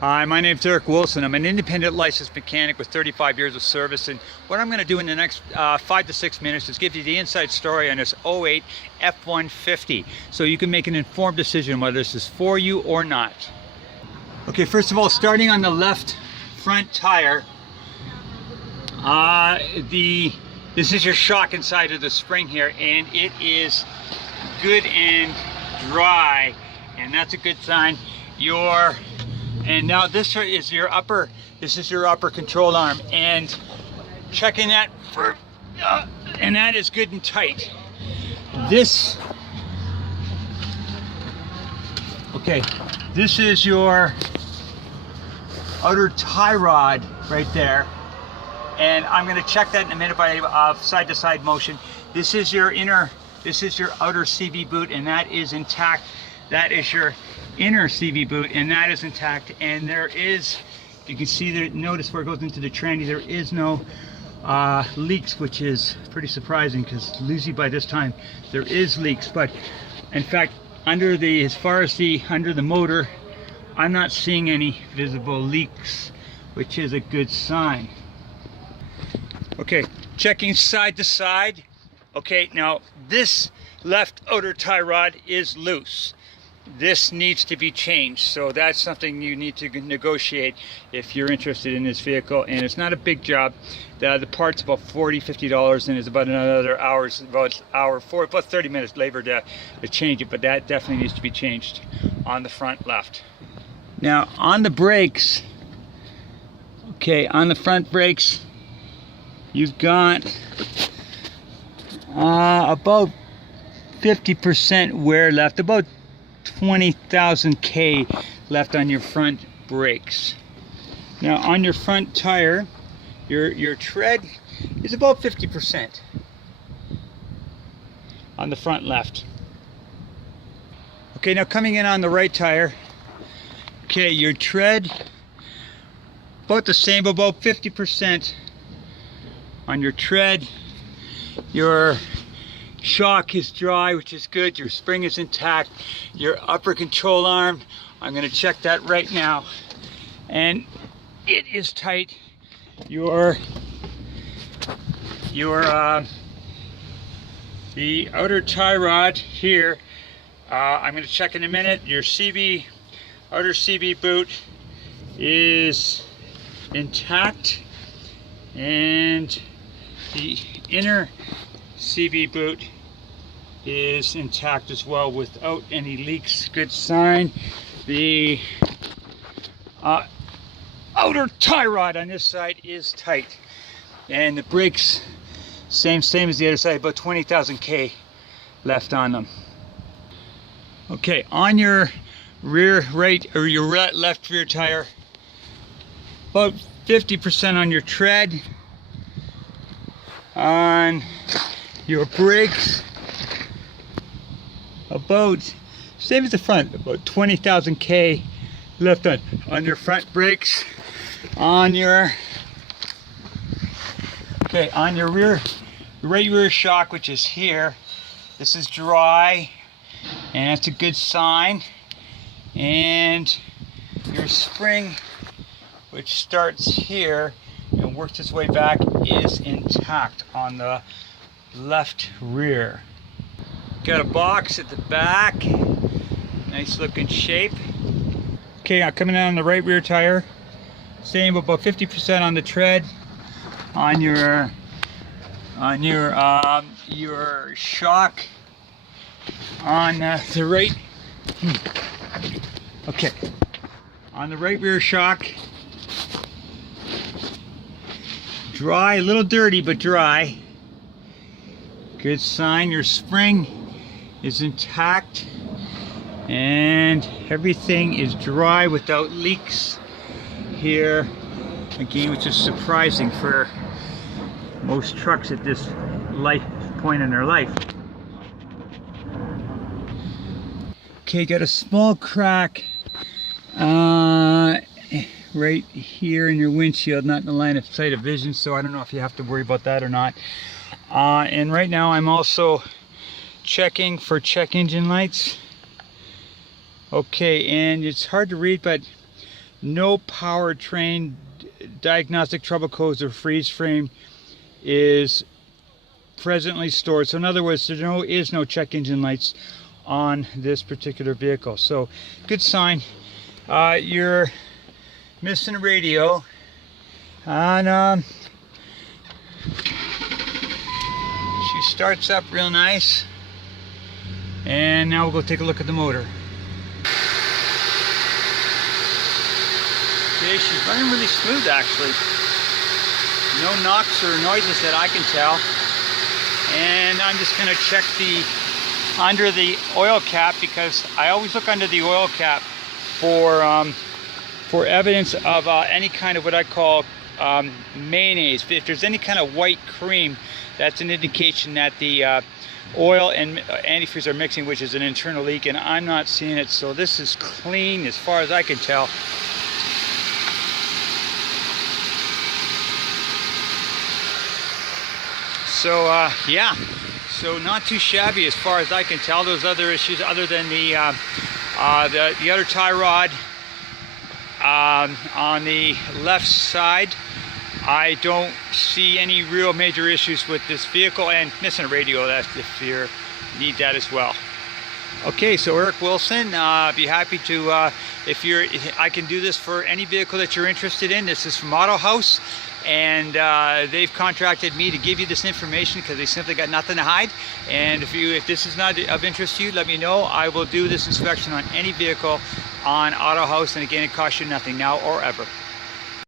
Hi, my name's Eric Wilson. I'm an independent licensed mechanic with 35 years of service, and what I'm going to do in the next 5 to 6 minutes is give you the inside story on this '08 F150 so you can make an informed decision whether this is for you or not. Okay, first of all, starting on the left front tire, this is your shock inside of the spring here, and it is good and dry, and that's a good sign. And now this is your upper control arm, and checking that for and that is good and tight. This is your outer tie rod right there, and I'm going to check that in a minute by side to side motion. This is your outer CV boot, and that is intact. That is your inner CV boot, and that is intact. And there is, you can see there, notice where it goes into the tranny, there is no leaks, which is pretty surprising because usually by this time there is leaks. But in fact, under the motor, I'm not seeing any visible leaks, which is a good sign. Okay, checking side to side. Okay, now this left outer tie rod is loose. This needs to be changed, so that's something you need to negotiate if you're interested in this vehicle. And it's not a big job. The part's about $40–50, and it's about another about 30 minutes labor to change it, but that definitely needs to be changed on the front left. Now on the brakes, okay, on the front brakes, you've got about 50% wear left, about 20,000 K left on your front brakes. Now on your front tire, your tread is about 50% on the front left. Okay, now coming in on the right tire, okay, your tread about the same, about 50% on your tread. Your shock is dry, which is good. Your spring is intact. Your upper control arm, I'm going to check that right now, and it is tight. The outer tie rod here, I'm going to check in a minute. Your outer CV boot is intact, and the inner CV boot is intact as well without any leaks. Good sign. The outer tie rod on this side is tight, and the brakes same as the other side, about 20,000 K left on them. Okay, on your rear right or your left rear tire, about 50% on your tread. On your brakes, about same as the front, about 20,000 K left on your front brakes. On your right rear shock, which is here, this is dry, and that's a good sign. And your spring, which starts here and works its way back, is intact on the left rear. Got a box at the back, nice looking shape. Okay, now coming down on the right rear tire, same, about 50% on the tread. On your shock on the right. Okay, on the right rear shock, dry, a little dirty, but dry. Good sign. Your spring is intact, and everything is dry without leaks here. Again, which is surprising for most trucks at this point in their life. Okay, got a small crack right here in your windshield, not in the line of sight of vision, so I don't know if you have to worry about that or not. And right now I'm also checking for check engine lights. Okay, and it's hard to read, but no powertrain diagnostic trouble codes or freeze frame is presently stored. So in other words, there is no check engine lights on this particular vehicle. So good sign. You're missing a radio, and she starts up real nice. And now we'll go take a look at the motor. Okay, she's running really smooth actually. No knocks or noises that I can tell. And I'm just going to check under the oil cap, because I always look under the oil cap for evidence of any kind of what I call mayonnaise. If there's any kind of white cream, that's an indication that the oil and antifreeze are mixing, which is an internal leak, and I'm not seeing it. So this is clean as far as I can tell. So yeah, so not too shabby as far as I can tell. Those other issues, other than the other tie rod on the left side, I don't see any real major issues with this vehicle. And missing a radio, that's if you need that as well. Okay, so Eric Wilson, be happy to I can do this for any vehicle that you're interested in. This is from Auto House, and they've contracted me to give you this information because they simply got nothing to hide. And if this is not of interest to you, let me know. I will do this inspection on any vehicle on Auto House, and again, it costs you nothing now or ever.